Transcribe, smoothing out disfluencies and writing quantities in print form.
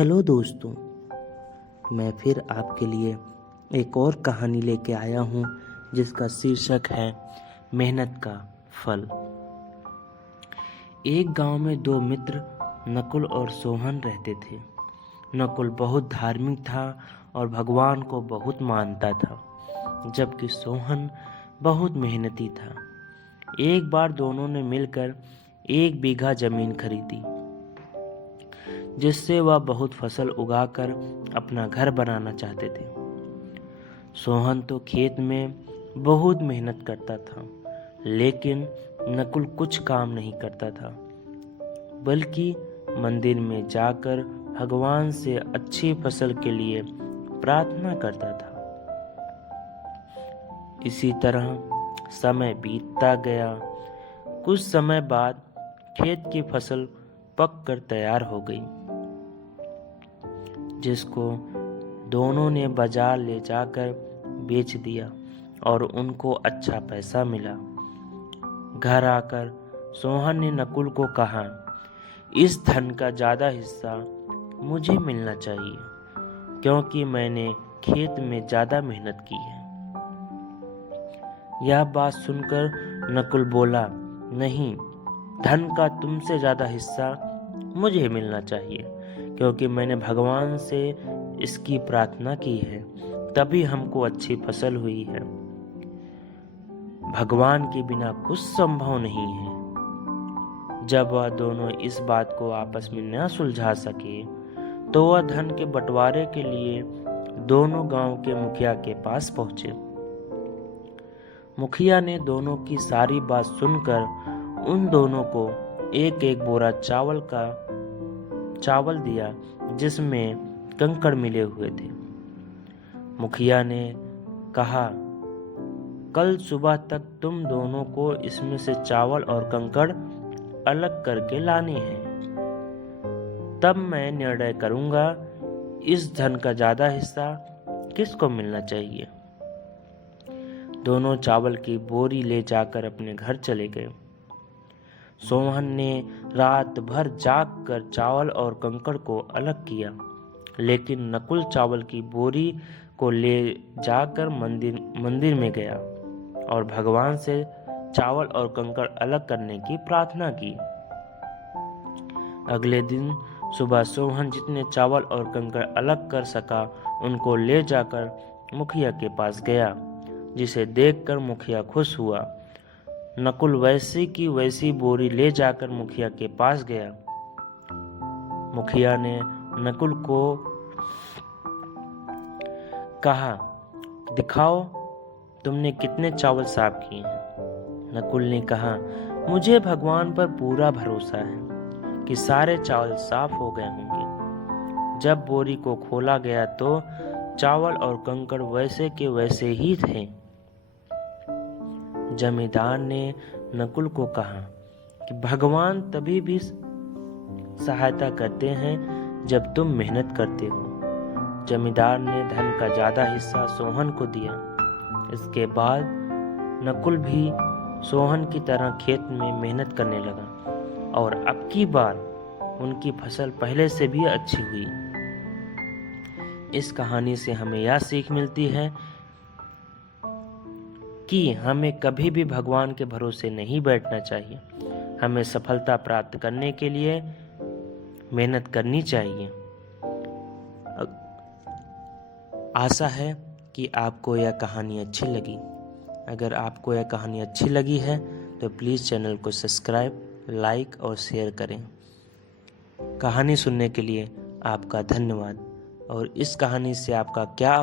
Hello दोस्तों, मैं फिर आपके लिए एक और कहानी लेके आया हूँ जिसका शीर्षक है मेहनत का फल। एक गांव में दो मित्र नकुल और सोहन रहते थे। नकुल बहुत धार्मिक था और भगवान को बहुत मानता था, जबकि सोहन बहुत मेहनती था। एक बार दोनों ने मिलकर 1 बीघा जमीन खरीदी, जिससे वह बहुत फसल उगाकर अपना घर बनाना चाहते थे। सोहन तो खेत में बहुत मेहनत करता था, लेकिन नकुल कुछ काम नहीं करता था, बल्कि मंदिर में जाकर भगवान से अच्छी फसल के लिए प्रार्थना करता था। इसी तरह समय बीतता गया। कुछ समय बाद खेत की फसल पक कर तैयार हो गई, जिसको दोनों ने बाजार ले जाकर बेच दिया और उनको अच्छा पैसा मिला। घर आकर सोहन ने नकुल को कहा, इस धन का ज़्यादा हिस्सा मुझे मिलना चाहिए, क्योंकि मैंने खेत में ज़्यादा मेहनत की है। यह बात सुनकर नकुल बोला, नहीं, धन का तुमसे ज़्यादा हिस्सा मुझे मिलना चाहिए, क्योंकि मैंने भगवान से इसकी प्रार्थना की है, तभी हमको अच्छी फसल हुई है। भगवान के बिना कुछ संभव नहीं है। जब वह दोनों इस बात को आपस में न सुलझा सके, तो वह धन के बंटवारे के लिए दोनों गांव के मुखिया के पास पहुंचे। मुखिया ने दोनों की सारी बात सुनकर उन दोनों को एक एक बोरा चावल दिया, जिसमें कंकड़ मिले हुए थे। मुखिया ने कहा, कल सुबह तक तुम दोनों को इसमें से चावल और कंकड़ अलग करके लाने हैं, तब मैं निर्णय करूंगा इस धन का ज्यादा हिस्सा किसको मिलना चाहिए। दोनों चावल की बोरी ले जाकर अपने घर चले गए। सोहन ने रात भर जाग कर चावल और कंकड़ को अलग किया, लेकिन नकुल चावल की बोरी को ले जाकर मंदिर में गया और भगवान से चावल और कंकड़ अलग करने की प्रार्थना की। अगले दिन सुबह सोहन जितने चावल और कंकड़ अलग कर सका, उनको ले जाकर मुखिया के पास गया, जिसे देखकर मुखिया खुश हुआ। नकुल वैसी की वैसी बोरी ले जाकर मुखिया के पास गया। मुखिया ने नकुल को कहा, दिखाओ तुमने कितने चावल साफ किए हैं। नकुल ने कहा, मुझे भगवान पर पूरा भरोसा है कि सारे चावल साफ हो गए होंगे। जब बोरी को खोला गया तो चावल और कंकड़ वैसे के वैसे ही थे। जमींदार ने नकुल को कहा कि भगवान तभी भी सहायता करते हैं जब तुम मेहनत करते हो। जमींदार ने धन का ज्यादा हिस्सा सोहन को दिया। इसके बाद नकुल भी सोहन की तरह खेत में मेहनत करने लगा और अब की बार उनकी फसल पहले से भी अच्छी हुई। इस कहानी से हमें यह सीख मिलती है कि हमें कभी भी भगवान के भरोसे नहीं बैठना चाहिए। हमें सफलता प्राप्त करने के लिए मेहनत करनी चाहिए। आशा है कि आपको यह कहानी अच्छी लगी। अगर आपको यह कहानी अच्छी लगी है तो प्लीज़ चैनल को सब्सक्राइब, लाइक और शेयर करें। कहानी सुनने के लिए आपका धन्यवाद। और इस कहानी से आपका क्या